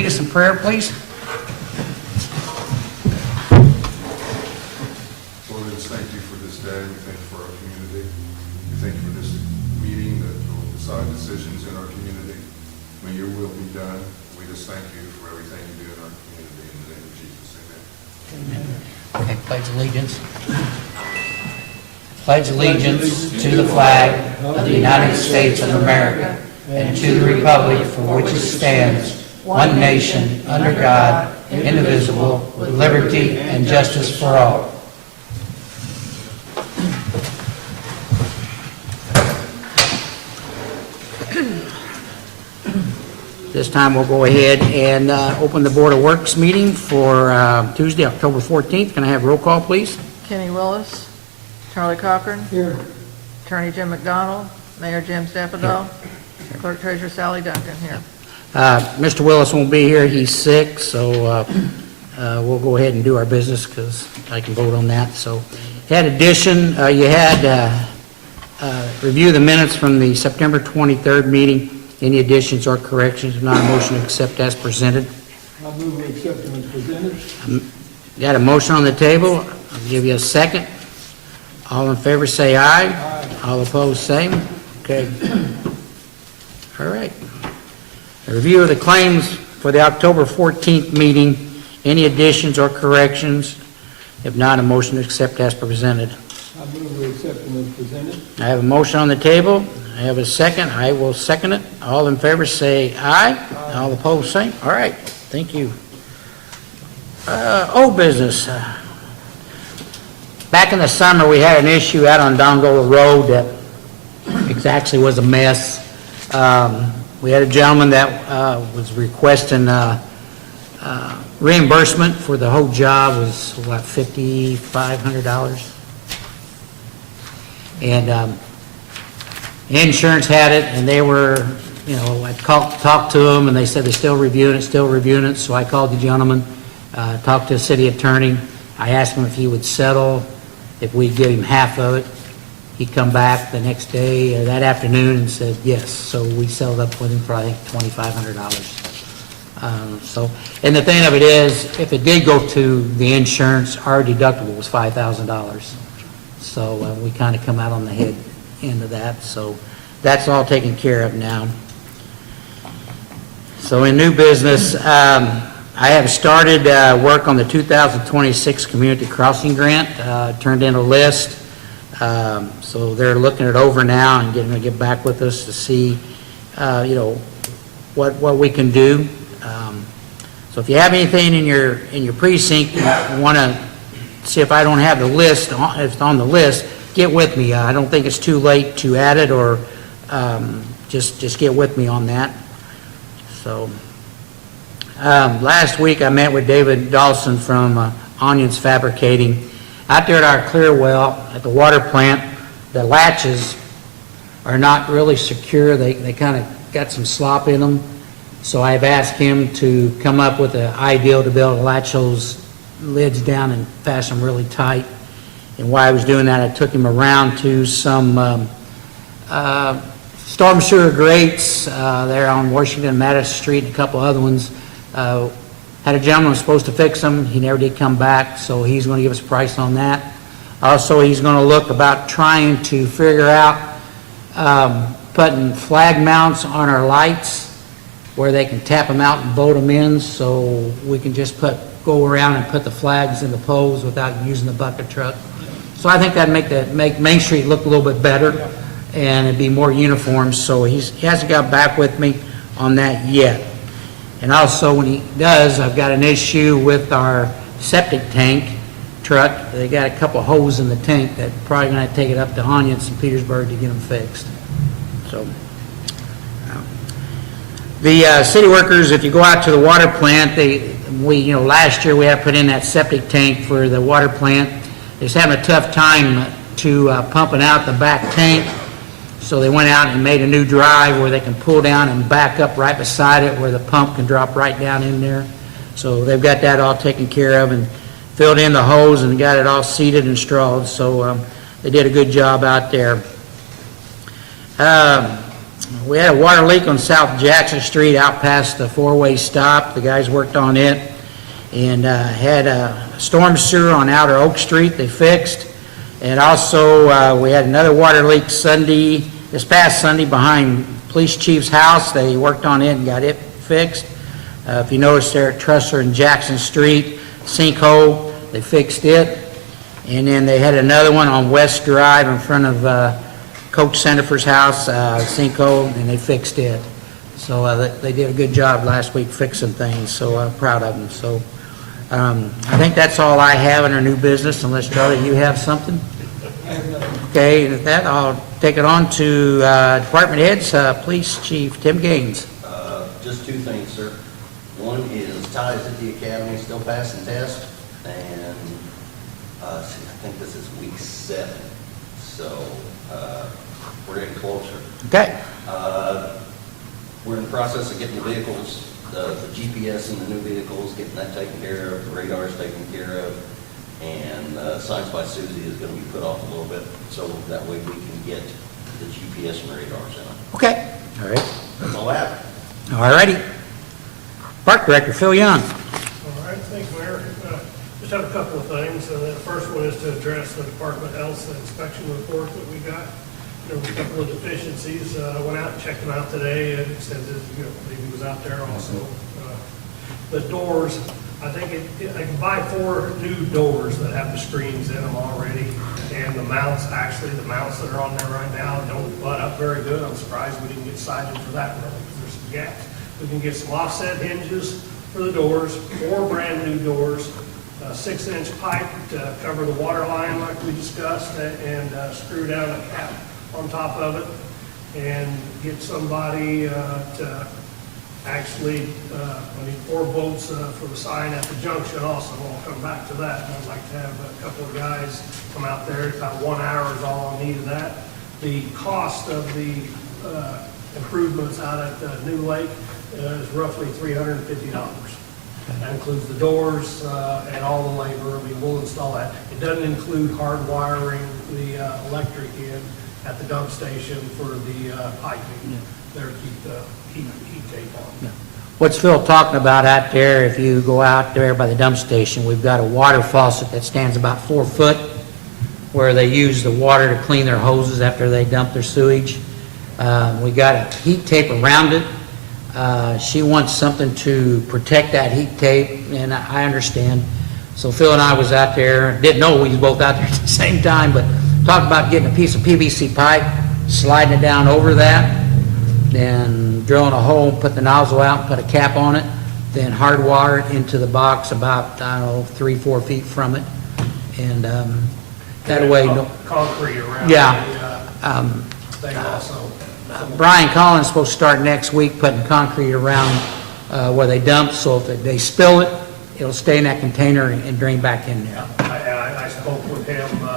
lead us in prayer, please? Lord, we just thank you for this day. We thank you for our community. We thank you for this meeting that will decide decisions in our community. May your will be done. We just thank you for everything you do in our community. In the name of Jesus, amen. Okay, pledge allegiance. Pledge allegiance to the flag of the United States of America and to the republic for which it stands, one nation, under God, indivisible, with liberty and justice for all. This time we'll go ahead and open the Board of Works meeting for Tuesday, October 14th. Can I have roll call, please? Kenny Willis, Charlie Cochran. Here. Attorney Jim McDonald, Mayor Jim Stefano, Clerk Treasurer Sally Duncan here. Mr. Willis won't be here. He's sick, so we'll go ahead and do our business because I can vote on that. So, had addition, you had review the minutes from the September 23rd meeting. Any additions or corrections? If not, a motion to accept as presented. I'll move we accept them as presented. Got a motion on the table. I'll give you a second. All in favor say aye. Aye. All opposed, same. Okay. All right. A review of the claims for the October 14th meeting. Any additions or corrections? If not, a motion to accept as presented. I'll move we accept them as presented. I have a motion on the table. I have a second. I will second it. All in favor say aye. Aye. All opposed, same. All right. Thank you. Old business. Back in the summer, we had an issue out on Dongola Road that actually was a mess. We had a gentleman that was requesting reimbursement for the whole job. Was what, $5,500? And insurance had it, and they were, you know, I talked to them, and they said they're still reviewing it. So I called the gentleman, talked to the city attorney. I asked him if he would settle, if we'd give him half of it. He come back the next day, or that afternoon, and said yes. So we settled up with him for, I think, $2,500. And the thing of it is, if it did go to the insurance, our deductible was $5,000. So we kind of come out on the head end of that. So that's all taken care of now. So in new business, I have started work on the 2026 Community Crossing Grant. Turned in a list. So they're looking it over now and going to get back with us to see, you know, what we can do. So if you have anything in your precinct, you want to see if I don't have the list, if it's on the list, get with me. I don't think it's too late to add it, or just get with me on that. So last week I met with David Dawson from Onions Fabricating. Out there at our clear well at the water plant, the latches are not really secure. They kind of got some slop in them. So I've asked him to come up with an ideal to be able to latch those lids down and fasten them really tight. And while I was doing that, I took him around to some storm sewer grates there on Washington, Madison Street, and a couple other ones. Had a gentleman who was supposed to fix them. He never did come back, so he's going to give us a price on that. Also, he's going to look about trying to figure out putting flag mounts on our lights where they can tap them out and bolt them in, so we can just go around and put the flags in the poles without using the bucket truck. So I think that'd make Main Street look a little bit better, and it'd be more uniform. So he hasn't got back with me on that yet. And also, when he does, I've got an issue with our septic tank truck. They got a couple holes in the tank that probably going to take it up to Onions in Petersburg to get them fixed. So the city workers, if you go out to the water plant, last year we had to put in that septic tank for the water plant. They're just having a tough time to pumping out the back tank. So they went out and made a new drive where they can pull down and back up right beside it where the pump can drop right down in there. So they've got that all taken care of and filled in the hose and got it all seeded and strawed. So they did a good job out there. We had a water leak on South Jackson Street out past the four-way stop. The guys worked on it, and had a storm sewer on Outer Oak Street they fixed. And also, we had another water leak this past Sunday behind police chief's house. They worked on it and got it fixed. If you notice there at Trusser and Jackson Street, sinkhole, they fixed it. And then they had another one on West Drive in front of Coach Sendifer's house, sinkhole, and they fixed it. So they did a good job last week fixing things, so I'm proud of them. So I think that's all I have in our new business, unless, Charlie, you have something? Okay, with that, I'll take it on to department heads. Police Chief Tim Gaines. Just two things, sir. One is Ty's at the academy, still passing tests, and I think this is week 7, so we're getting closer. Okay. We're in the process of getting the vehicles, the GPS in the new vehicles, getting that taken care of, the radar's taken care of, and Science by Susie is going to be put off a little bit, so that way we can get the GPS and radars in. Okay. All right. That's all I have. All righty. Park Director Phil Young. All right, thank you, Mayor. Just have a couple of things. The first one is to address the Department of Health's inspection report that we got. There were a couple of deficiencies. I went out and checked them out today, and it says that, he was out there also. The doors, I think I can buy 4 new doors that have the screens in them already, and the mounts that are on there right now don't butt up very good. I'm surprised we didn't get sided for that one, because there's some gaps. We can get some offset hinges for the doors, 4 brand new doors, 6-inch pipe to cover the water line like we discussed, and screw down a cap on top of it, and get somebody to actually, I need 4 bolts for the sign at the junction also. I'll come back to that. And I'd like to have a couple of guys come out there. About 1 hour is all I need of that. The cost of the improvements out at New Lake is roughly $350. That includes the doors and all the labor. I mean, we'll install that. It doesn't include hardwiring the electric in at the dump station for the piping there to keep the heat tape on. What's Phil talking about out there, if you go out there by the dump station, we've got a water faucet that stands about 4 foot where they use the water to clean their hoses after they dump their sewage. We got a heat tape around it. She wants something to protect that heat tape, and I understand. So Phil and I was out there, didn't know we was both out there at the same time, but talked about getting a piece of PVC pipe, sliding it down over that, then drilling a hole, put the nozzle out, put a cap on it, then hardwire it into the box about, I don't know, 3-4 feet from it. And that way, Concrete around yeah. the thing also. Brian Collins is supposed to start next week putting concrete around where they dump, so if they spill it, it'll stay in that container and drain back in there. I spoke with him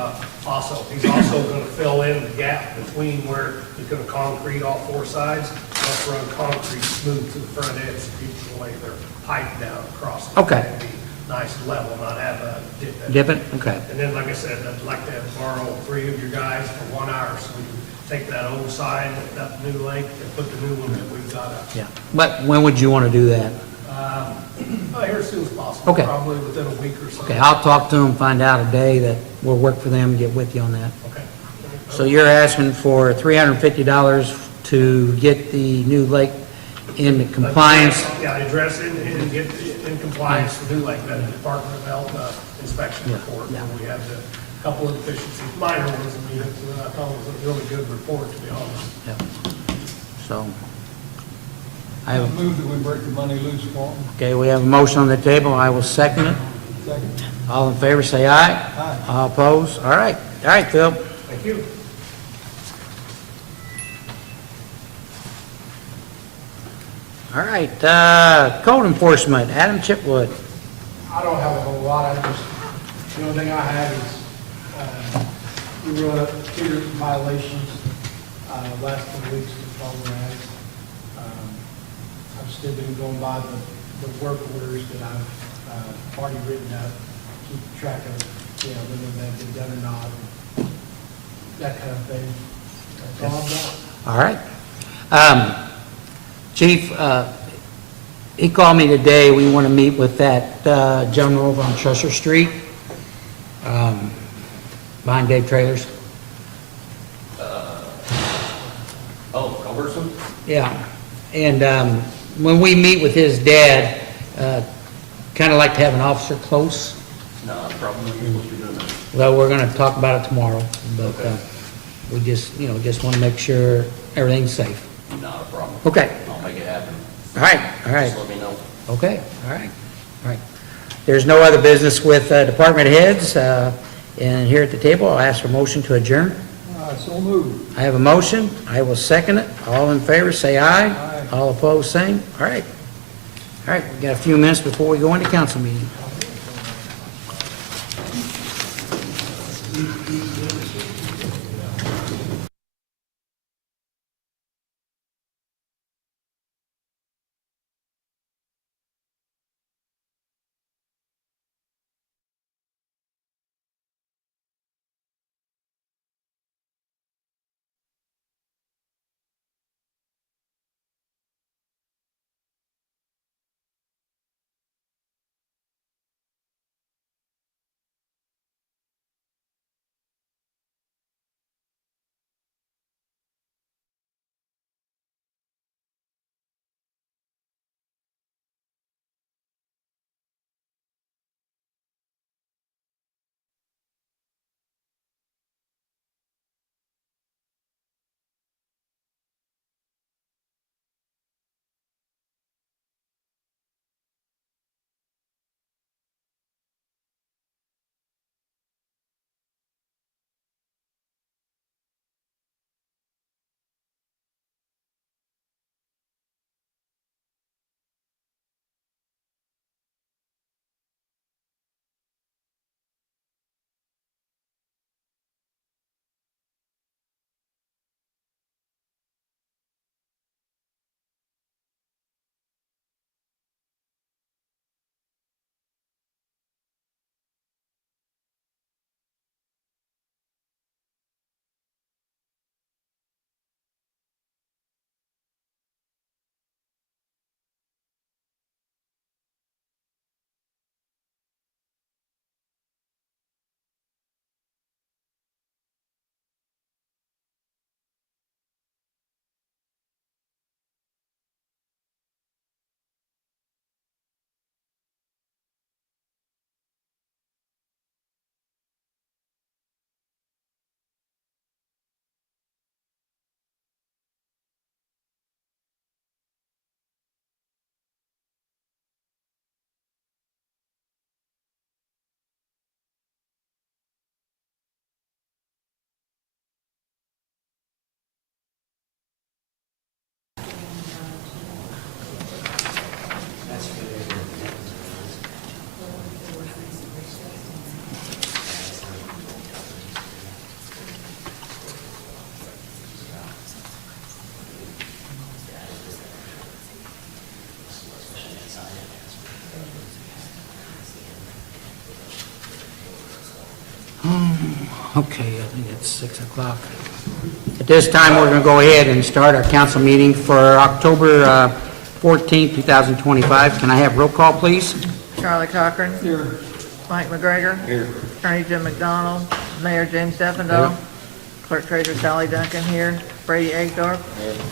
also. He's also going to fill in the gap between where he's going to concrete all 4 sides. Let's run concrete smooth to the front edge so people can lay their pipe down across it. Okay. And be nice and level, not have a dip in it. Dip it? Okay. And then, like I said, I'd like to borrow 3 of your guys for 1 hour so we can take that old sign up New Lake and put the new one that we've got up. Yeah. But when would you want to do that? Here as soon as possible. Okay. Probably within a week or so. Okay, I'll talk to them, find out a day that will work for them, and get with you on that. Okay. So you're asking for $350 to get the new lake into compliance? Yeah, address it and get in compliance with New Lake, that Department of Health inspection Yeah, report. yeah. And we have the couple of deficiencies, minor ones, I mean, I thought it was a really good report, to be honest. Yep. So, I I have, move that we break the money loose for them. okay, we have a motion on the table. I will second it. Second. All in favor, say aye. Aye. All opposed? All right. All right, Phil. Thank you. All right, code enforcement, Adam Chipwood. I don't have a whole lot, the only thing I have is, we wrote up 2 violations, last 2 weeks of following ads. I've still been going by the work orders that I've already written up, keep track of, whether they've been done or not, that kind of thing. That's all I've got. All right. Chief, he called me today, we want to meet with that gentleman over on Cheshire Street, behind Dave Trailers. Oh, Culbertson? Yeah, and when we meet with his dad, kind of like to have an officer close. No, probably not supposed to be doing that. Well, we're going to talk about it tomorrow, but we just want to make sure everything's safe. Not a problem. Okay, I'll make it happen. all right, all right. Just let me know. Okay, all right, all right. There's no other business with department heads, and here at the table, I'll ask for motion to adjourn. So moved. I have a motion, I will second it. All in favor, say aye. Aye. All opposed, same. All right. All right, we got a few minutes before we go into council meeting. Okay, I think it's 6 o'clock. At this time, we're going to go ahead and start our council meeting for October 14, 2025. Can I have roll call, please? Charlie Cochran. Here. Mike McGregor. Here. Attorney Jim McDonald. Mayor James Stefano. Clerk Treasurer Sally Duncan here. Brady Egdorf.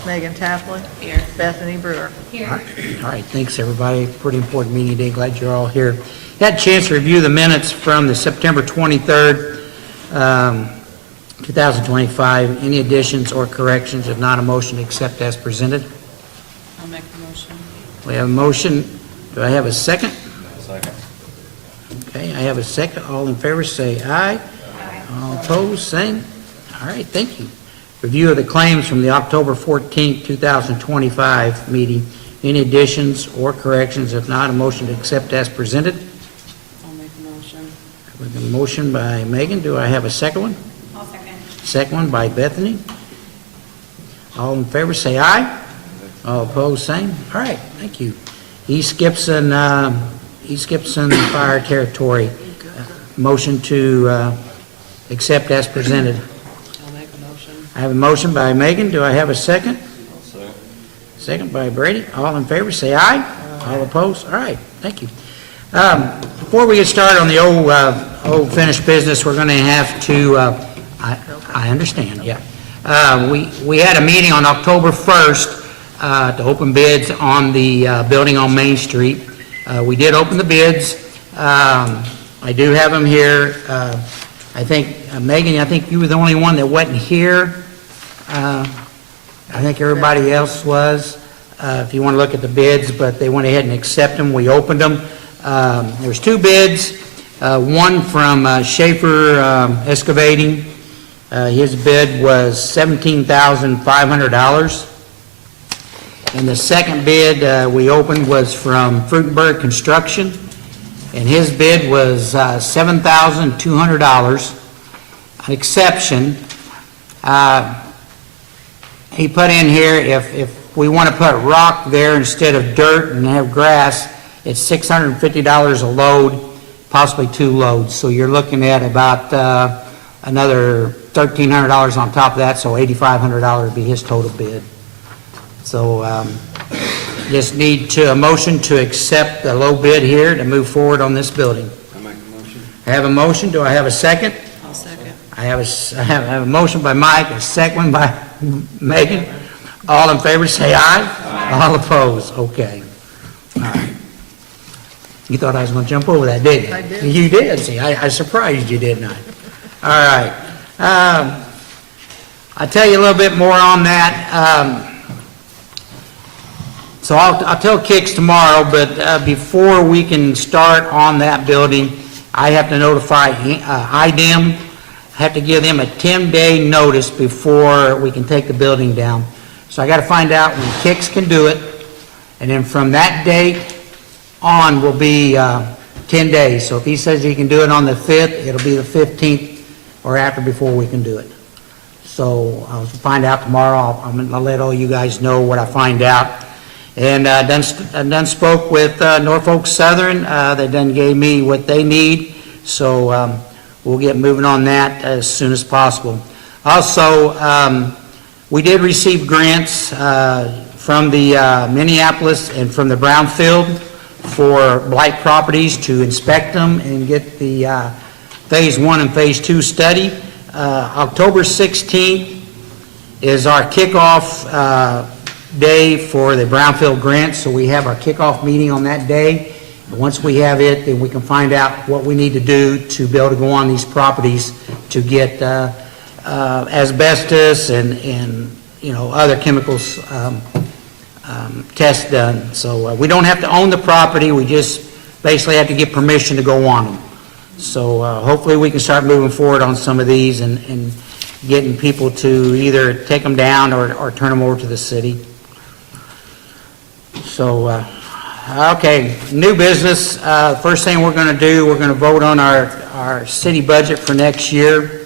Megan Tapley. Here. Bethany Brewer. All right, thanks, everybody. Pretty important meeting today. Glad you're all here. Had a chance to review the minutes from the September 23rd, 2025. Any additions or corrections? If not, a motion to accept as presented. I'll make the motion. We have a motion. Do I have a second? Second. Okay, I have a second. All in favor, say aye. All opposed, same. All right, thank you. Review of the claims from the October 14th, 2025 meeting. Any additions or corrections? If not, a motion to accept as presented. I'll make the motion. With a motion by Megan, do I have a second one? I'll second. Second one by Bethany. All in favor, say aye. All opposed, same. All right, thank you. East Gibson Fire Territory, motion to accept as presented. I'll make a motion. I have a motion by Megan. Do I have a second? Second by Brady. All in favor, say aye. All opposed? All right, thank you. Before we get started on the old finished business, we're going to have to, I understand, yeah. We had a meeting on October 1st to open bids on the building on Main Street. We did open the bids. I do have them here. I think, Megan, I think you were the only one that wasn't here. I think everybody else was, if you want to look at the bids, but they went ahead and accepted them. We opened them. There's two bids, one from Schaefer Excavating. His bid was $17,500. And the second bid we opened was from Fruitenberg Construction, and his bid was $7,200. An exception, he put in here, if we want to put rock there instead of dirt and have grass, it's $650 a load, possibly 2 loads. So you're looking at about another $1,300 on top of that, so $8,500 would be his total bid. So just need a motion to accept the low bid here to move forward on this building. I make a motion. I have a motion. Do I have a second? I'll second. I have a motion by Mike, a second by Megan. All in favor, say aye. All opposed, okay. All right. You thought I was going to jump over that, didn't you? I did. You did, see, I surprised you, didn't I? All right. I'll tell you a little bit more on that. So I'll tell Kix tomorrow, but before we can start on that building, I have to notify IDEM. I have to give them a 10-day notice before we can take the building down. So I got to find out when Kix can do it, and then from that date on will be 10 days. So if he says he can do it on the 5th, it'll be the 15th or after before we can do it. So I'll find out tomorrow. I'll let all you guys know what I find out. And I done spoke with Norfolk Southern. They done gave me what they need. So we'll get moving on that as soon as possible. Also, we did receive grants from the Minneapolis and from the Brownfield for blight properties to inspect them and get the Phase 1 and Phase 2 study. October 16th is our kickoff day for the Brownfield grant, so we have our kickoff meeting on that day. And once we have it, then we can find out what we need to do to be able to go on these properties to get asbestos and you know, other chemicals tests done. So we don't have to own the property, we just basically have to get permission to go on them. So hopefully we can start moving forward on some of these and getting people to either take them down or turn them over to the city. So, okay, new business. First thing we're going to do, we're going to vote on our city budget for next year.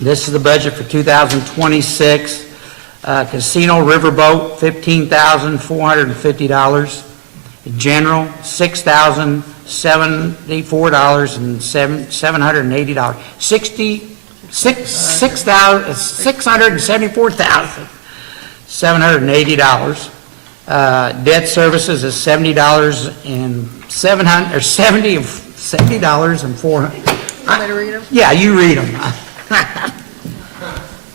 This is the budget for 2026. Casino riverboat, $15,450. General, $6,074,780. $674,780. Debt services is $70,400. Want me to read them? Yeah, you read them.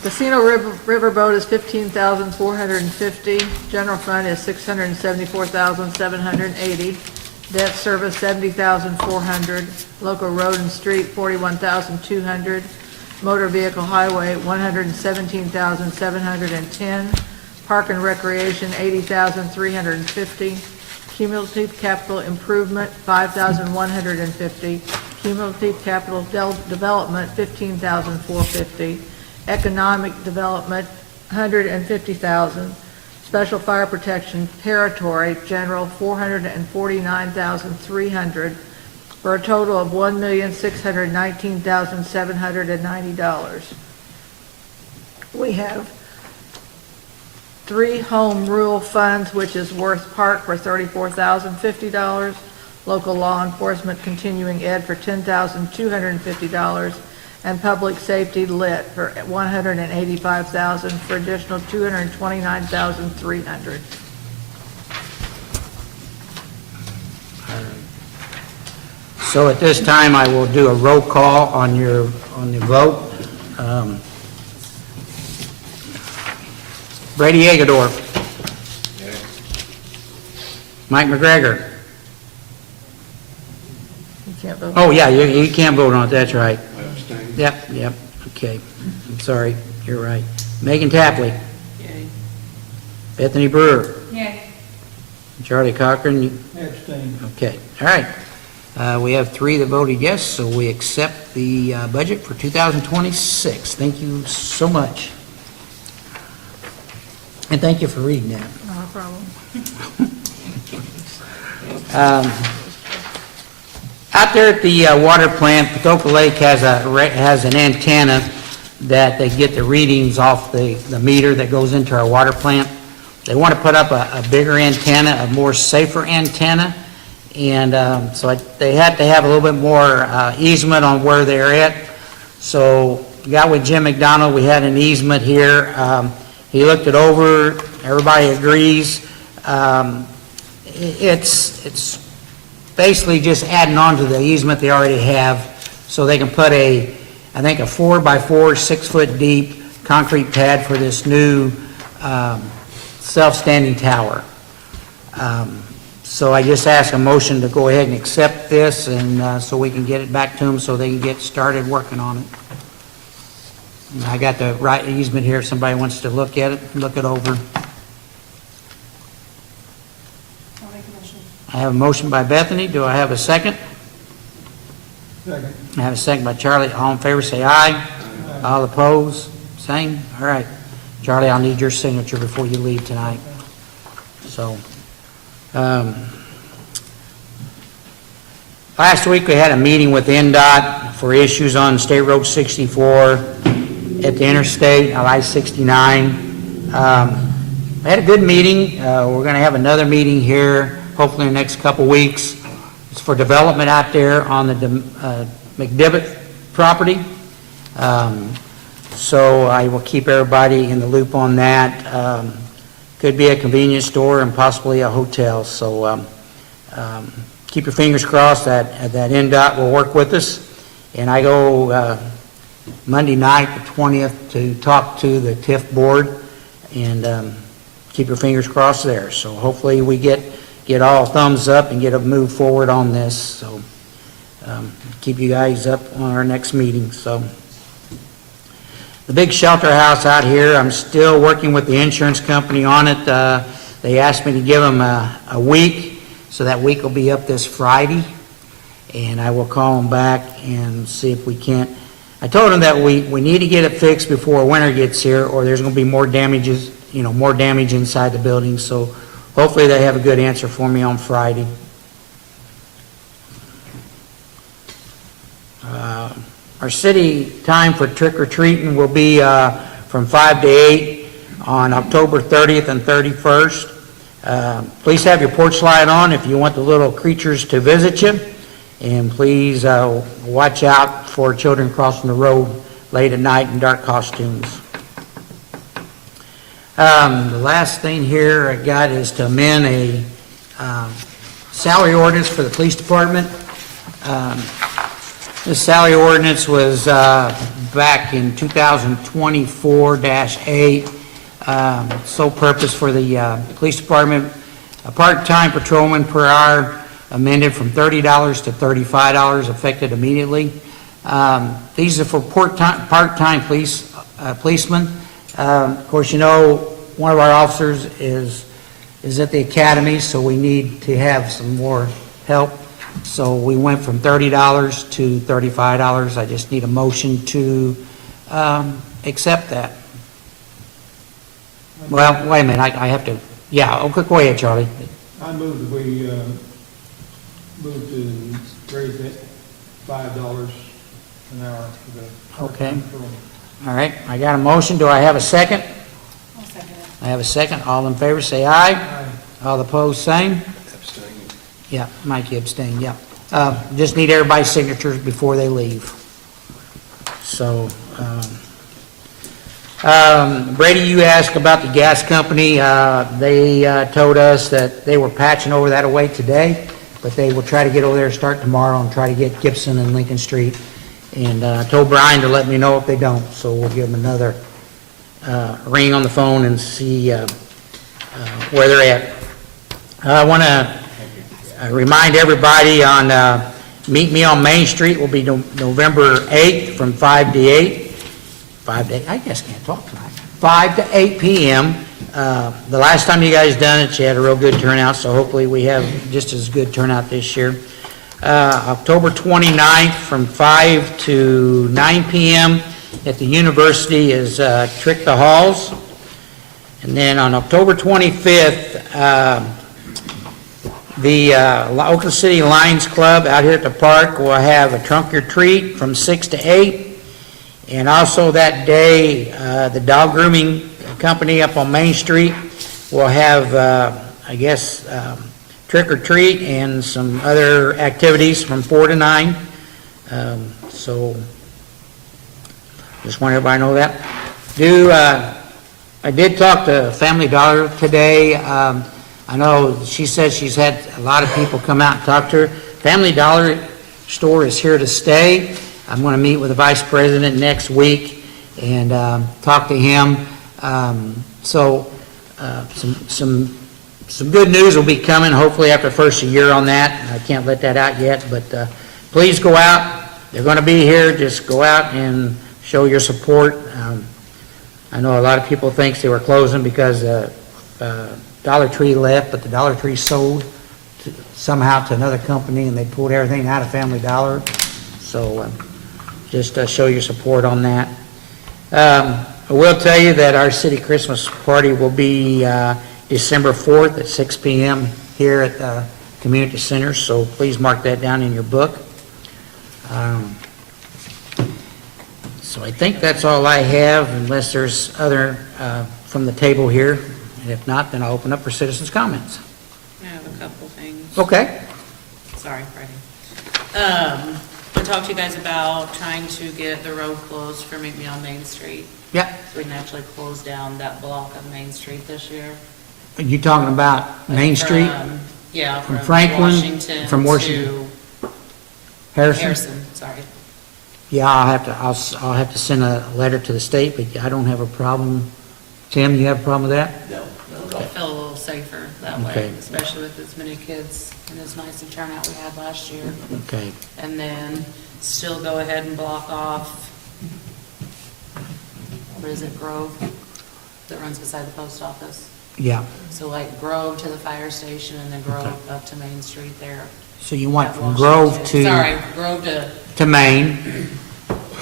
Casino riverboat is $15,450. General fund is $674,780. Debt service $70,400. Local road and street $41,200. Motor vehicle highway $117,710. Park and recreation $80,350. Cumulative capital improvement $5,150. Cumulative capital development $15,450. Economic development, $150,000. Special fire protection territory, general, $449,300, for a total of $1,619,790. We have 3 home rule funds, which is Worth Park for $34,050, local law enforcement continuing ed for $10,250, and public safety lit for $185,000 for additional $229,300. So at this time, I will do a roll call on the vote. Brady Agador. Mike McGregor. You can't vote. Oh, yeah, you can't vote on it, that's right. Yep, okay. I'm sorry, you're right. Megan Tapley. Yay. Bethany Brewer. Yay. Charlie Cochran. Abstain. Okay, all right. We have 3 that voted yes, so we accept the budget for 2026. Thank you so much. And thank you for reading that. Not a problem. Out there at the water plant, Patoka Lake has an antenna that they get the readings off the meter that goes into our water plant. They want to put up a bigger antenna, a more safer antenna, and so they had to have a little bit more easement on where they're at. So got with Jim McDonald, we had an easement here. He looked it over, everybody agrees. It's basically just adding on to the easement they already have, so they can put I think a 4x4, 6-foot deep concrete pad for this new self-standing tower. So I just ask a motion to go ahead and accept this, and so we can get it back to them so they can get started working on it. And I got the right easement here if somebody wants to look at it, look it over. I'll make a motion. I have a motion by Bethany. Do I have a second? Second. I have a second by Charlie. All in favor, say aye. All opposed, same? All right. Charlie, I'll need your signature before you leave tonight. So, last week we had a meeting with NDOT for issues on State Road 64 at the interstate, on I-69. We had a good meeting. We're going to have another meeting here, hopefully in the next couple weeks. It's for development out there on the McDivitt property. So I will keep everybody in the loop on that. Could be a convenience store and possibly a hotel. So keep your fingers crossed that NDOT will work with us. And I go Monday night, the 20th, to talk to the TIF board, and keep your fingers crossed there. So hopefully we get all thumbs up and get a move forward on this. So keep you guys up on our next meeting. So the big shelter house out here, I'm still working with the insurance company on it. They asked me to give them a week, so that week will be up this Friday, and I will call them back and see if we can't. I told them that we need to get it fixed before winter gets here, or there's going to be more damages, more damage inside the building. So hopefully they have a good answer for me on Friday. Our city time for trick-or-treating will be from 5 to 8 on October 30th and 31st. Please have your porch light on if you want the little creatures to visit you. And please watch out for children crossing the road late at night in dark costumes. The last thing here I got is to amend a salary ordinance for the police department. This salary ordinance was back in 2024-8. Sole purpose for the police department, a part-time patrolman per hour amended from $30 to $35, effective immediately. These are for part-time policemen. Of course, one of our officers is at the academy, so we need to have some more help. So we went from $30 to $35. I just need a motion to accept that. Well, wait a minute, I have to, okay, go ahead, Charlie. I move that we move to raise it $5 an hour for the Okay. part-time patrol. All right, I got a motion. Do I have a second? I'll second it. I have a second. All in favor, say aye. Aye. All opposed, same. Abstain. Yeah, Mikey abstained, yeah. Just need everybody's signatures before they leave. So, Brady, you asked about the gas company. They told us that they were patching over that away today, but they will try to get over there, start tomorrow, and try to get Gibson and Lincoln Street. And I told Brian to let me know if they don't, so we'll give them another ring on the phone and see where they're at. I want to remind everybody on Meet Me on Main Street will be November 8th from 5 to 8. 5 to 8, I guess can't talk tonight. 5 to 8 p.m. The last time you guys done it, you had a real good turnout, so hopefully we have just as good turnout this year. October 29th from 5 to 9 p.m. at the university is Trick the Halls. And then on October 25th, the Oakland City Lions Club out here at the park will have a trunk or treat from 6 to 8. And also that day, the dog grooming company up on Main Street will have, trick or treat and some other activities from 4 to 9. So just want everybody to know that. I did talk to Family Dollar today. I know she said she's had a lot of people come out and talk to her. Family Dollar store is here to stay. I'm going to meet with the vice president next week and talk to him. Some good news will be coming, hopefully after the first year on that. I can't let that out yet, but please go out. They're going to be here. Just go out and show your support. I know a lot of people think they were closing because Dollar Tree left, but the Dollar Tree sold somehow to another company, and they pulled everything out of Family Dollar. So just show your support on that. I will tell you that our city Christmas party will be December 4th at 6 p.m. here at the community center, so please mark that down in your book. So I think that's all I have, unless there's other from the table here. And if not, then I'll open up for citizens' comments. I have a couple things. Okay. Sorry, Freddie. I talked to you guys about trying to get the road closed for Meet Me on Main Street. Yeah. So we can actually close down that block of Main Street this year. Are you talking about Main Street? Yeah, From from Franklin, Washington from Washington. to Harrison? Harrison, sorry. Yeah, I'll have to send a letter to the state, but I don't have a problem. Tim, you have a problem with that? No, not at I all. feel a little safer that Okay. way, especially with as many kids and as nice a turnout we had last year. Okay. And then still go ahead and block off, what is it, Grove, that runs beside the post office? Yeah. So like Grove to the fire station and then Grove up to Main Street there. So you want at from Grove Washington. to, Sorry, Grove to, Main?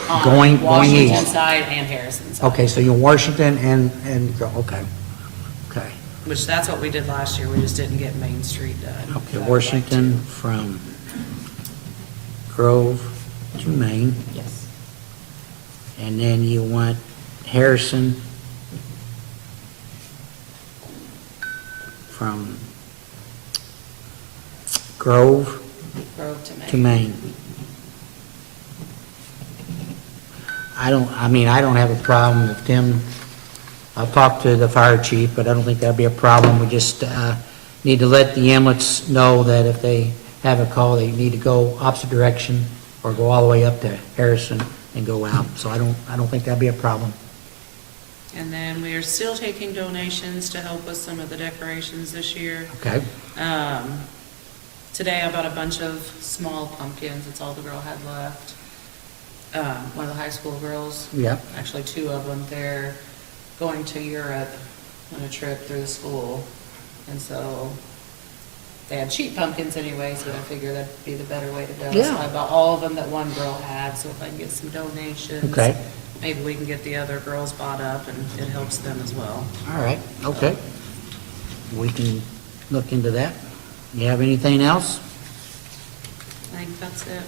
on Going Washington east. side and Harrison side. Okay, so you're Washington and, okay. Okay. Which that's what we did last year, we just didn't get Main Street done. Okay, Washington from Grove to Main, Yes. and then you want Harrison from Grove Grove to Main. to Main. I don't have a problem if Tim, I'll talk to the fire chief, but I don't think that'd be a problem. We just need to let the inlets know that if they have a call, they need to go opposite direction or go all the way up to Harrison and go out. So I don't think that'd be a problem. And then we are still taking donations to help with some of the decorations this year. Okay? Today I bought a bunch of small pumpkins, it's all the girl had left. One of the high school girls, Yeah. actually two of them, they're going to Europe on a trip through the school. And so they had cheap pumpkins anyway, so I figured that'd be the better way to go. So Yeah. I bought all of them that one girl had, so if I can get some donations. Okay. Maybe we can get the other girls bought up and it helps them as well. All right, okay. We can look into that. You have anything else? I think that's it.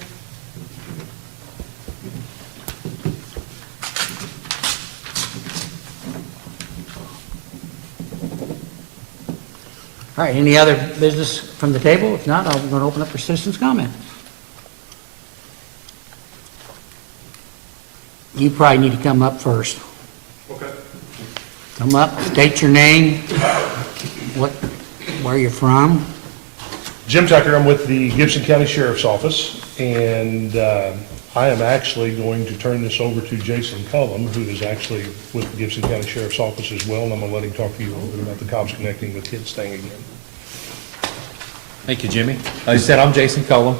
All right, any other business from the table? If not, I'm going to open up for citizens' comment. you probably need to come up first. Okay. Come up, state your name, where you're from. Jim Tucker, I'm with the Gibson County Sheriff's Office, and I am actually going to turn this over to Jason Cullum, who is actually with the Gibson County Sheriff's Office as well, and I'm going to let him talk to you a little bit about the Cops Connecting with Kids thing again. Thank you, Jimmy. Like I said, I'm Jason Cullum,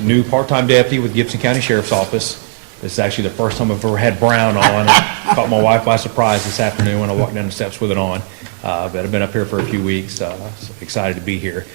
new part-time deputy with Gibson County Sheriff's Office. This is actually the first time I've ever had brown on. I caught my wife by surprise this afternoon when I walked down the steps with it on. But I've been up here for a few weeks, so excited to be here.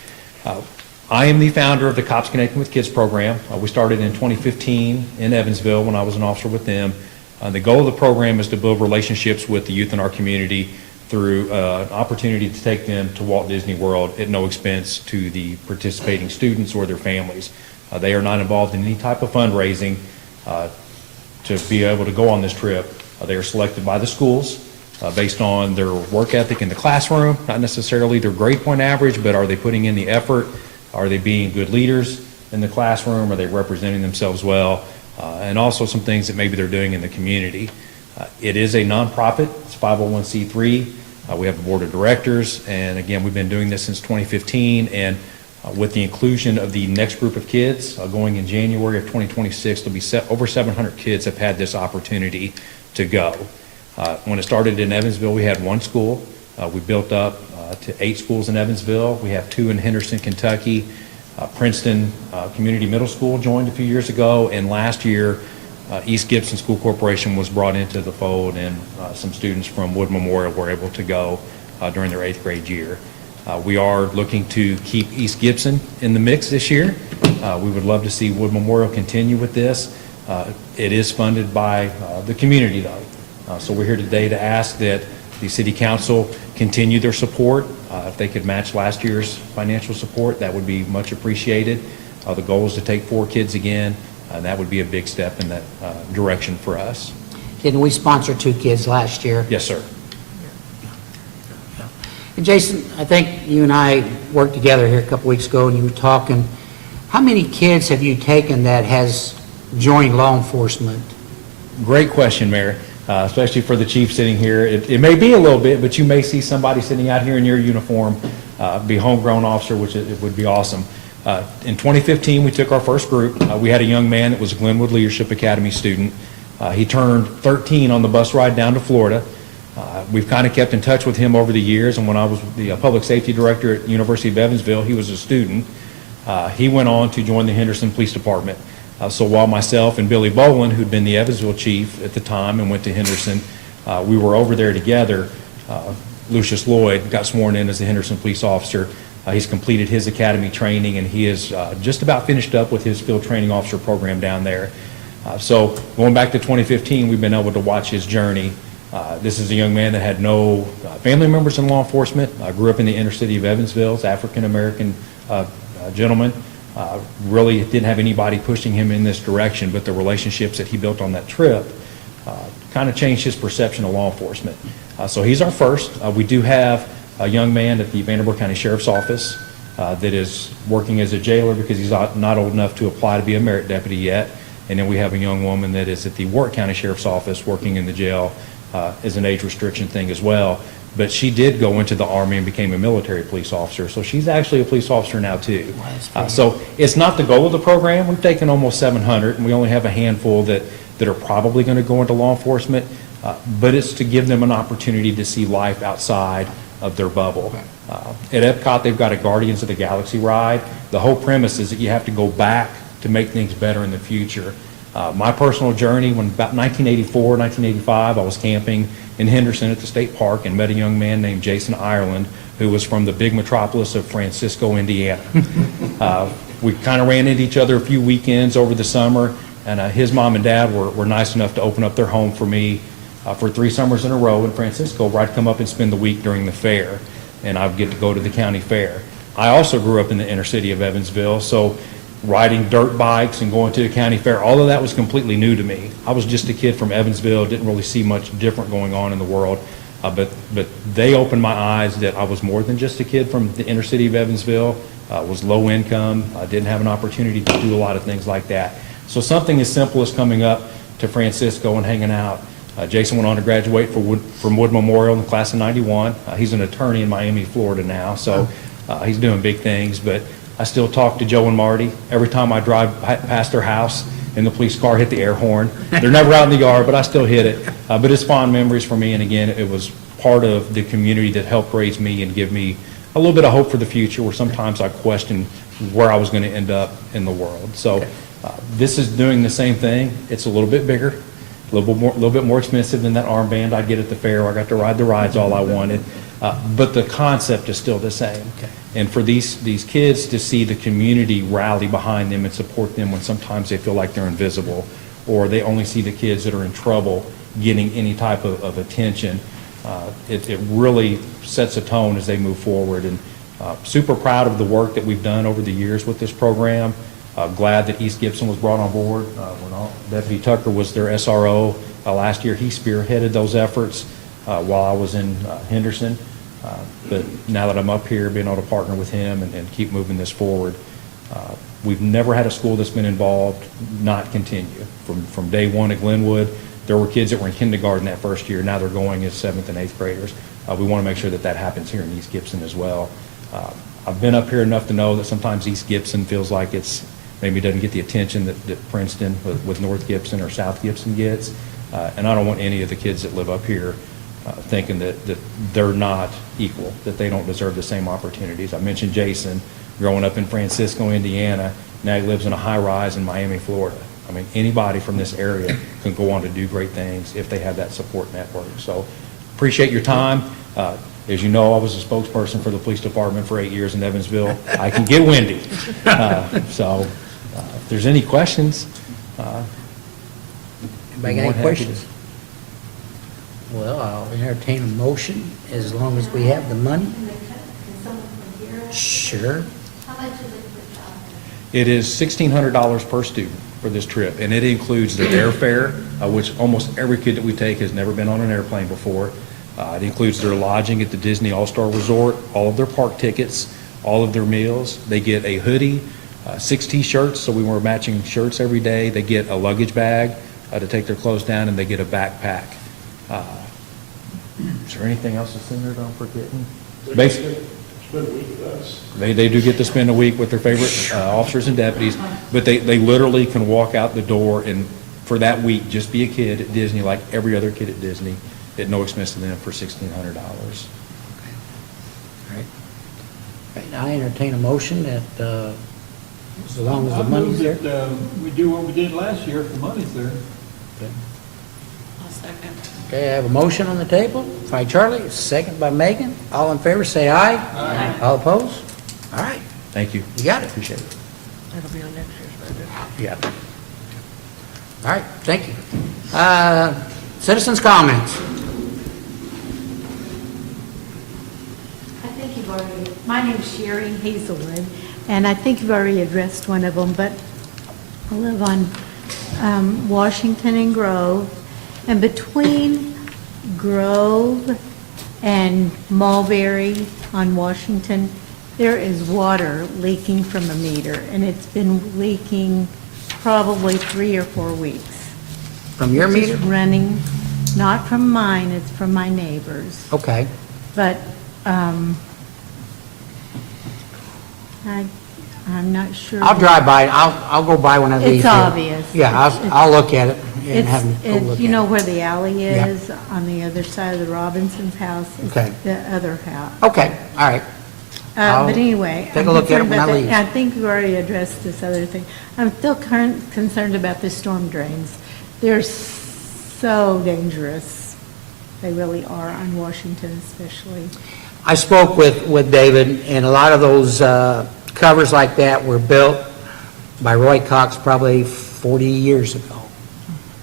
I am the founder of the Cops Connecting with Kids program. We started in 2015 in Evansville when I was an officer with them. The goal of the program is to build relationships with the youth in our community through an opportunity to take them to Walt Disney World at no expense to the participating students or their families. They are not involved in any type of fundraising to be able to go on this trip. They are selected by the schools based on their work ethic in the classroom, not necessarily their grade point average, but are they putting in the effort? Are they being good leaders in the classroom? Are they representing themselves well? And also some things that maybe they're doing in the community. It is a nonprofit. It's 501c3. We have a board of directors, and again, we've been doing this since 2015, and with the inclusion of the next group of kids going in January of 2026, there'll be over 700 kids have had this opportunity to go. When it started in Evansville, we had one school. We built up to 8 schools in Evansville. We have 2 in Henderson, Kentucky. Princeton Community Middle School joined a few years ago, and last year East Gibson School Corporation was brought into the fold, and some students from Wood Memorial were able to go during their 8th grade year. We are looking to keep East Gibson in the mix this year. We would love to see Wood Memorial continue with this. It is funded by the community, though. So we're here today to ask that the City Council continue their support. If they could match last year's financial support, that would be much appreciated. The goal is to take 4 kids again. That would be a big step in that direction for us. Didn't we sponsor 2 kids last year? Yes, sir. And Jason, I think you and I worked together here a couple weeks ago, and you were talking, how many kids have you taken that has joined law enforcement? Great question, Mayor, especially for the chief sitting here. It may be a little bit, but you may see somebody sitting out here in your uniform, be a homegrown officer, which it would be awesome. In 2015, we took our first group. We had a young man that was a Glenwood Leadership Academy student. He turned 13 on the bus ride down to Florida. We've kind of kept in touch with him over the years, and when I was the public safety director at University of Evansville, he was a student. He went on to join the Henderson Police Department. So while myself and Billy Boland, who'd been the Evansville chief at the time and went to Henderson, we were over there together. Lucius Lloyd got sworn in as the Henderson police officer. He's completed his academy training, and he is just about finished up with his field training officer program down there. So going back to 2015, we've been able to watch his journey. This is a young man that had no family members in law enforcement. Grew up in the inner city of Evansville. He's African-American gentleman. Really didn't have anybody pushing him in this direction, but the relationships that he built on that trip kind of changed his perception of law enforcement. So he's our first. We do have a young man at the Vanderbilt County Sheriff's Office that is working as a jailer because he's not old enough to apply to be a merit deputy yet. And then we have a young woman that is at the Warwick County Sheriff's Office working in the jail as an age restriction thing as well. But she did go into the Army and became a military police officer. So she's actually a police officer now too. So it's not the goal of the program. We've taken almost 700, and we only have a handful that are probably going to go into law enforcement. But it's to give them an opportunity to see life outside of their bubble. At Epcot, they've got a Guardians of the Galaxy ride. The whole premise is that you have to go back to make things better in the future. My personal journey, when about 1984, 1985, I was camping in Henderson at the state park and met a young man named Jason Ireland, who was from the big metropolis of Francisco, Indiana. We kind of ran into each other a few weekends over the summer, and his mom and dad were nice enough to open up their home for me for 3 summers in a row in Francisco, where I'd come up and spend the week during the fair, and I would get to go to the county fair. I also grew up in the inner city of Evansville, so riding dirt bikes and going to the county fair, all of that was completely new to me. I was just a kid from Evansville, didn't really see much different going on in the world, but they opened my eyes that I was more than just a kid from the inner city of Evansville, was low income, I didn't have an opportunity to do a lot of things like that. So something as simple as coming up to Francisco and hanging out. Jason went on to graduate from Wood Memorial in the class of 91. He's an attorney in Miami, Florida now, so he's doing big things. But I still talk to Joe and Marty every time I drive past their house and the police car hit the air horn. They're never out in the yard, but I still hit it. But it's fond memories for me, and again, it was part of the community that helped raise me and give me a little bit of hope for the future, where sometimes I questioned where I was going to end up in the world. So this is doing the same thing. It's a little bit bigger, a little bit more expensive than that armband I'd get at the fair. I got to ride the rides all I wanted. But the concept is still the same. And for these kids to see the community rally behind them and support them when sometimes they feel like they're invisible, or they only see the kids that are in trouble getting any type of attention, it really sets a tone as they move forward. And super proud of the work that we've done over the years with this program. Glad that East Gibson was brought on board. When Deputy Tucker was their SRO last year, he spearheaded those efforts while I was in Henderson. But now that I'm up here, being able to partner with him and keep moving this forward, we've never had a school that's been involved not continue. From day one at Glenwood, there were kids that were in kindergarten that first year. Now they're going as 7th and 8th graders. We want to make sure that that happens here in East Gibson as well. I've been up here enough to know that sometimes East Gibson feels like it's maybe doesn't get the attention that Princeton with North Gibson or South Gibson gets. And I don't want any of the kids that live up here thinking that they're not equal, that they don't deserve the same opportunities. I mentioned Jason growing up in Francisco, Indiana. Now he lives in a high-rise in Miami, Florida. I mean, anybody from this area can go on to do great things if they have that support network. So appreciate your time. As you know, I was a spokesperson for the police department for 8 years in Evansville. I can get windy. So if there's any questions. Anybody got any questions? Well, I'll entertain a motion as long as we have the money. Sure. How much is it per child? It is $1,600 per student for this trip, and it includes their airfare, which almost every kid that we take has never been on an airplane before. It includes their lodging at the Disney All-Star Resort, all of their park tickets, all of their meals. They get a hoodie, 6 T-shirts, so we wear matching shirts every day. They get a luggage bag to take their clothes down, and they get a backpack. Is there anything else that's in there that I'm forgetting? Basically, Spend a week with us. they do get to spend a week with their favorite officers and deputies, but they literally can walk out the door and for that week just be a kid at Disney like every other kid at Disney at no expense to them for $1,600. All right, I entertain a motion that, as long as the money's there. We do what we did last year if the money's there. I'll second. Okay, I have a motion on the table by Charlie, second by Megan. All in favor, say aye. Aye. All opposed? All right, Thank you. you got it. Appreciate it. That'll be on next year's budget. Yeah. All right, thank you. Citizens' comments. I think you've already, my name's Sherry Hazelwood, and I think you've already addressed one of them, but I live on Washington and Grove, and between Grove and Mulberry on Washington, there is water leaking from a meter, and it's been leaking probably 3 or 4 weeks. From your It's meter? just running, not from mine, it's from my neighbors. Okay. But I'm not sure. I'll drive by, I'll go by when I leave. It's here. obvious. Yeah, I'll look at it and have them go It's, look you at know it. where the alley Yeah. is, on the other side of the Robinson's house? It's Okay. the other house. Okay, all right. I'll But anyway. take a I'm look at it concerned when I about that. leave. I think we already addressed this other thing. I'm still concerned about the storm drains. They're so dangerous. They really are, on Washington especially. I spoke with David, and a lot of those covers like that were built by Roy Cox probably 40 years ago.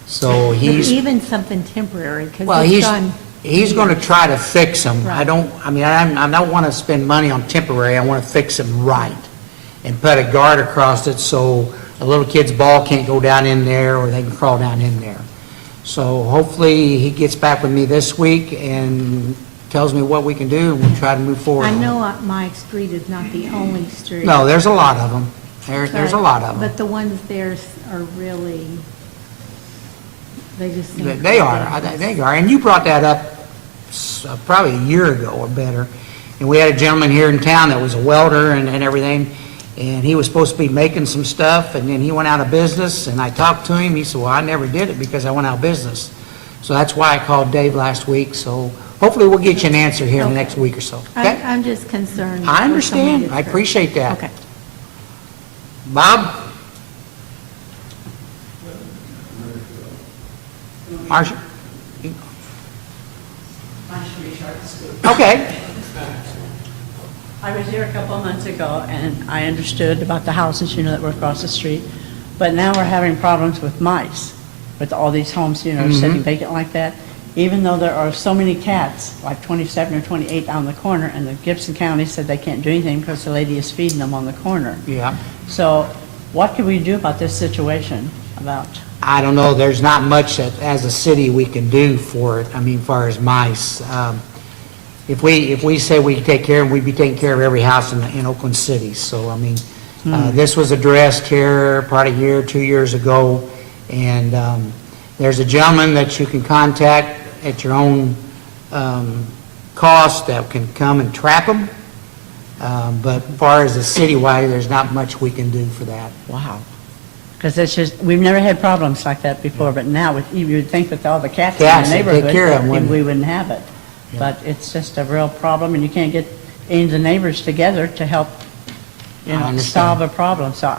So But he's, even something temporary, because well, it's gone. he's going to try to fix them. I Right. don't want to spend money on temporary. I want to fix them right and put a guard across it so a little kid's ball can't go down in there or they can crawl down in there. So hopefully he gets back with me this week and tells me what we can do, and we'll try to move forward. I on it. know my street is not the only street. No, there's a lot of them. There's a lot of them. But the ones there are really They just seem. They are, they are. And you brought that up probably a year ago or better. And we had a gentleman here in town that was a welder and everything, and he was supposed to be making some stuff, and then he went out of business, and I talked to him. He said, well, I never did it because I went out of business. So that's why I called Dave last week. So hopefully we'll get you an answer here in the next week or so. Okay? I'm just concerned. I before somebody understand. gets I hurt. appreciate that. Okay. Bob? Marcia? Okay. I was here a couple of months ago, and I understood about the houses, that were across the street, but now we're having problems with mice, with all these homes, sitting vacant like that, even though there are so many cats, like 27 or 28 down the corner, and the Gibson County said they can't do anything because the lady is feeding them on the corner. Yeah. So what can we do about this situation, about? I don't know, there's not much that, as a city, we can do for it, as far as mice. If we say we can take care of them, we'd be taking care of every house in Oakland City. So, this was addressed here probably a year, 2 years ago, and there's a gentleman that you can contact at your own cost that can come and trap them. But as far as the citywide, there's not much we can do for that. Wow. Because it's just, we've never had problems like that before, but now, you would think with all the cats in Cats, the they take neighborhood, care of them, that wouldn't we wouldn't have it. Yeah. But it's just a real problem, and you can't get any of the neighbors together to help, I understand. solve a problem, so.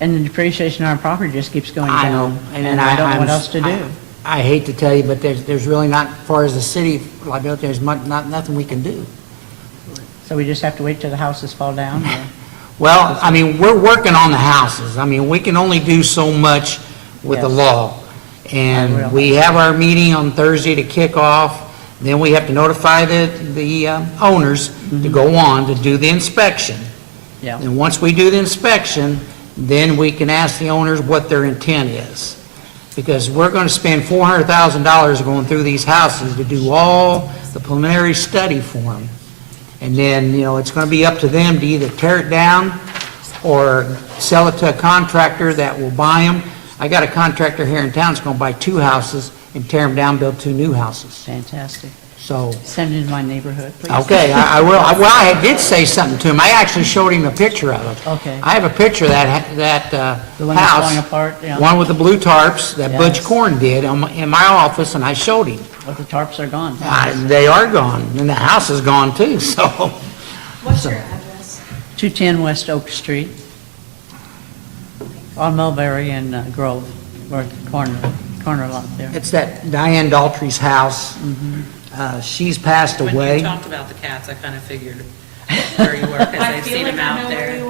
And the depreciation on our property just keeps going I down. know, And I don't know what else to do. I hate to tell you, but there's really not, as far as the city liability, there's nothing we can do. So we just have to wait till the houses fall down? or- Well, we're working on the houses. We can only do so much with the Yes. law. I And realize. we have our meeting on Thursday to kick off. Then we have to notify the owners to go on to do the inspection. Yeah. And once we do the inspection, then we can ask the owners what their intent is. Because we're going to spend $400,000 going through these houses to do all the preliminary study for them. And then, it's going to be up to them to either tear it down or sell it to a contractor that will buy them. I got a contractor here in town that's going to buy 2 houses and tear them down, build 2 new houses. Fantastic. So, Send it in my neighborhood, please. okay, I will. Well, I did say something to him. I actually showed him a picture of it. Okay. I have a picture of that The one that's house. falling apart, yeah. One with the blue tarps that Butch Yes. Corn did in my office, and I showed him. Well, the tarps are gone. They are gone, and the house is gone too, so. What's your address? 210 West Oak Street, on Mulberry and Grove, or corner lot there. It's that Diane Daltrey's house. She's passed When away. you talked about the cats, I kind of figured where you were, because I've seen them out there.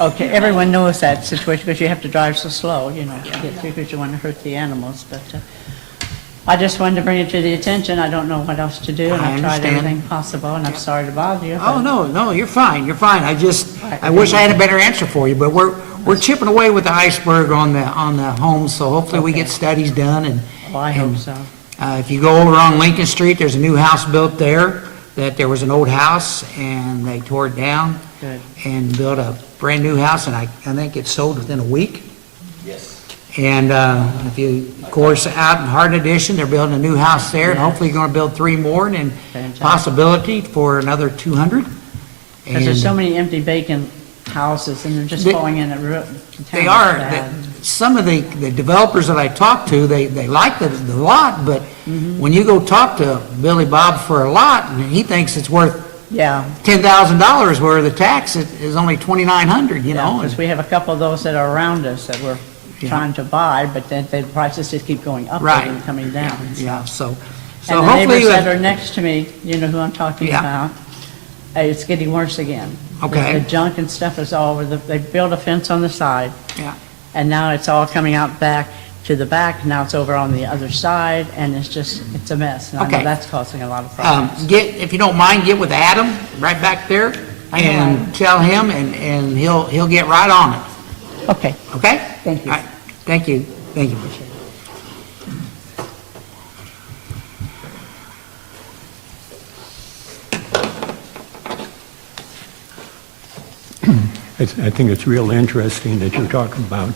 Okay, everyone knows that situation, because you have to drive so slow, to get through, because you want to hurt the animals, but I just wanted to bring it to the attention. I don't know what else to do, and I I've tried understand. everything possible, and I'm sorry to bother you. Oh, but- no, you're fine, I Right. I wish I had a better answer for you, but we're chipping away with the iceberg on the homes, so hopefully we Okay. get studies done, and Well, I hope so. if you go over on Lincoln Street, there's a new house built there, that there was an old house, and they tore it down Good. and built a brand-new house, and I think it sold within a week. Yes. And if you, of course, out in Hardin Addition, they're building a new house there, and Yes. hopefully going to build 3 more, and then Fantastic. possibility for another 200. Because there's so And many empty vacant houses, and they're just They- falling in at They are, some of the developers that I talked to, they like the lot, but Mm-hmm. when you go talk to Billy Bob for a lot, he thinks it's worth Yeah. $10,000, where the tax is only $2,900, you know? Because we have a couple of those that are around us that we're Yeah. trying to buy, but then the prices just keep going up Right. and coming down. Yeah, so And the hopefully, neighbors that are next to me, you know who I'm talking Yeah. about, it's getting worse again. Okay. The junk and stuff is all over, they built a fence on the side, yeah. and now it's all coming out back to the back, now it's over on the other side, and it's a mess. And I Okay. know that's causing a lot of problems. If you don't mind, get with Adam, right back there, I know and Adam. tell him, and he'll get right on it, Okay, okay? Thank you. All right. Thank you. I think it's real interesting that you're talking about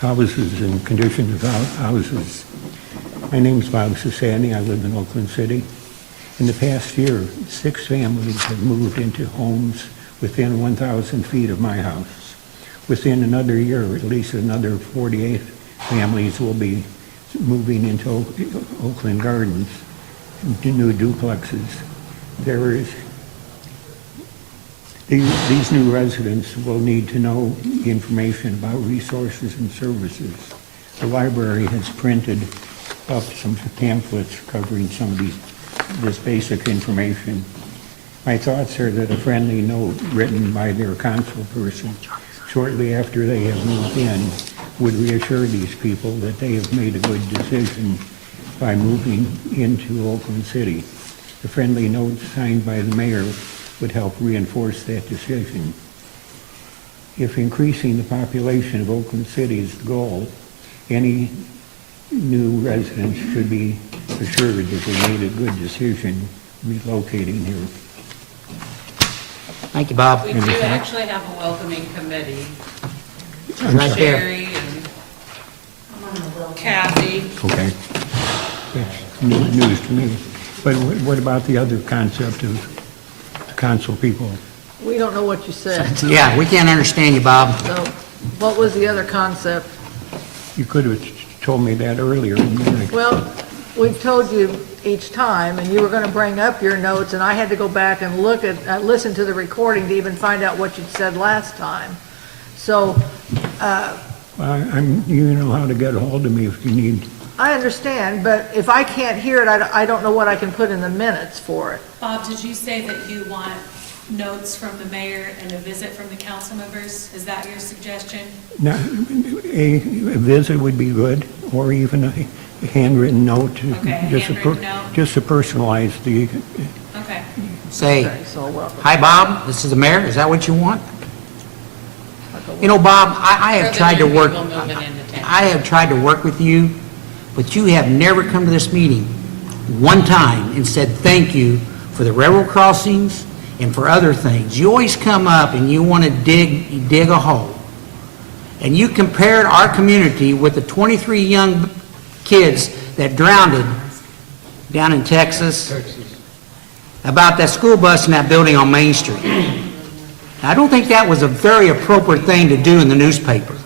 houses and condition of houses. My name's Bob Susani. I live in Oakland City. In the past year, 6 families have moved into homes within 1,000 feet of my house. Within another year, at least another 48 families will be moving into Oakland Gardens, new duplexes. These new residents will need to know information about resources and services. The library has printed up some pamphlets covering some of this basic information. My thoughts are that a friendly note written by their council person shortly after they have moved in would reassure these people that they have made a good decision by moving into Oakland City. A friendly note signed by the mayor would help reinforce that decision. If increasing the population of Oakland City is the goal, any new residents should be assured that they made a good decision relocating here. Thank you, Bob. We do actually have a welcoming committee. Right there. Sherry and Kathy. Okay. That's news to me. But what about the other concept of council people? We don't know what you said. Yeah, we can't understand you, Bob. So what was the other concept? You could have told me that earlier. Well, we've told you each time, and you were going to bring up your notes, and I had to go back and listen to the recording to even find out what you'd said last time. So, You know how to get a hold of me if you need. I understand, but if I can't hear it, I don't know what I can put in the minutes for it. Bob, did you say that you want notes from the mayor and a visit from the council members? Is that your suggestion? Now, a visit would be good, or even a handwritten note. Okay, a handwritten note. Just to personalize the, Okay. Say, Okay, so welcome. hi, Bob, this is the mayor, is that what you want? You know, Bob, I have For the tried to new work, people moving into town. I have tried to work with you, but you have never come to this meeting one time and said thank you for the railroad crossings and for other things. You always come up and you want to dig a hole. And you compared our community with the 23 young kids that drowned down in Texas about that school bus in that building on Main Street. I don't think that was a very appropriate thing to do in the newspaper.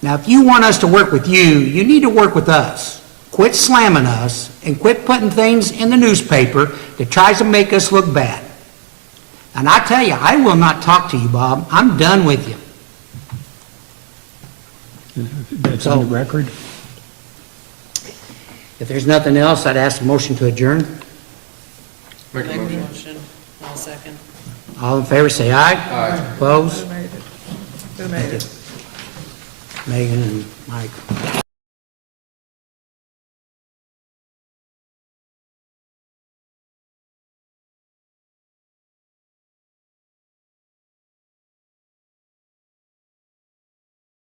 Now, if you want us to work with you, you need to work with us. Quit slamming us and quit putting things in the newspaper that tries to make us look bad. And I tell you, I will not talk to you, Bob. I'm done with you. that's on the record. If there's nothing else, I'd ask a motion to adjourn. Make a motion. I'll second. All in favor, say aye. Aye. Opposed? Who made it? Who made it? Megan and Mike.